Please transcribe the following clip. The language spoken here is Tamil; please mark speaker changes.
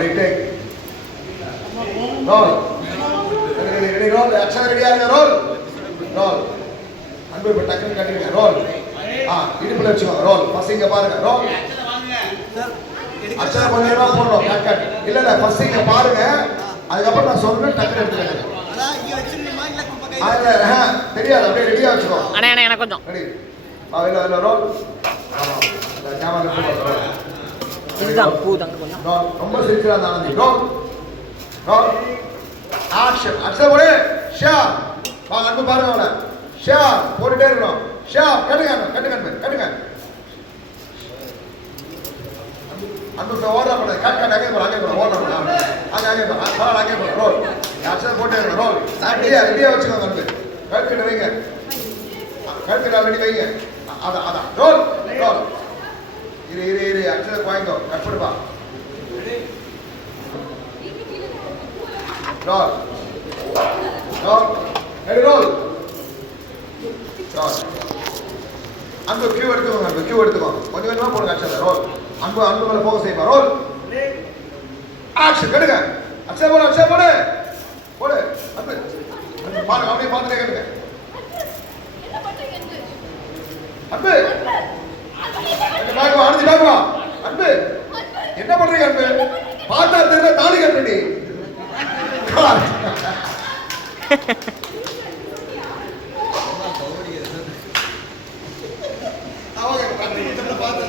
Speaker 1: Ready take roll ready ready roll action ரெடியா இருங்க ரோல் ரோல் அன்பு இப்ப டக்குன்னு கட்டிடுங்க. ரோல் ஆ இடுப்புல வச்சுக்கோங்க. ரோல் ஃபர்ஸ்ட் இங்க பாருங்க. ரோல் அச்சனை கொஞ்சம் நேரமா போடணும். கட் கட் இல்ல இல்ல ஃபர்ஸ்ட் இங்க பாருங்க. அதுக்கப்புறம் நான் சொல்றேன் டக்குன்னு எடுத்துக்கங்க. தெரியாது. அப்படியே ரெடியா வச்சுக்கோ.
Speaker 2: அண்ணா அண்ணா எனக்கு கொஞ்சம்.
Speaker 1: ரெடி ரோல் ஆமா கேமரா
Speaker 2: இதுதான் பூ தாங்க கொஞ்சம்
Speaker 1: ரொம்ப சிரிச்சா Anandhi roll roll action action போடு ஷா வா அன்பு பாருங்க அவனை ஷா போட்டுட்டே இருக்கணும் ஷா கட்டுங்க கட்டுங்க அன்பு, கட்டுங்க அன்பு ஓடுறா போல கட் கட் அங்கே போல அங்கே போல ஓடுறா போல அங்கே அங்கே போல பரவாயில்ல அங்கே போல ரோல் அக்ஷன் போட்டே இருக்கணும் ரோல் ரெடியா ரெடியா வச்சுக்கோங்க அன்பு கழுத்துட்டு வைங்க கழுத்துட்டு ஆல்ரெடி வைங்க அதான் அதான் ரோல் ரோல் இரு அக்ஷனை வாங்கிக்கோ. கட் பண்ணுப்பா roll roll ready roll roll Anbu cue எடுத்துக்கோங்க அன்பு கியூ எடுத்துக்கோங்க. கொஞ்சம் கொஞ்சமா போடுங்க அச்சா ரோல் அன்பு அன்பு மேல போக செய்யுமா? ரோல் ஆக்ஷன் கெடுங்க அச்சா போடு அச்சா போடு. போடு. அன்பு. அன்பு, பாருங்க அப்படியே பார்த்துட்டே கெடுங்க அன்பு. கேட்பேன் பாட்டா தெரியல தாலி கட்டடி அவங்க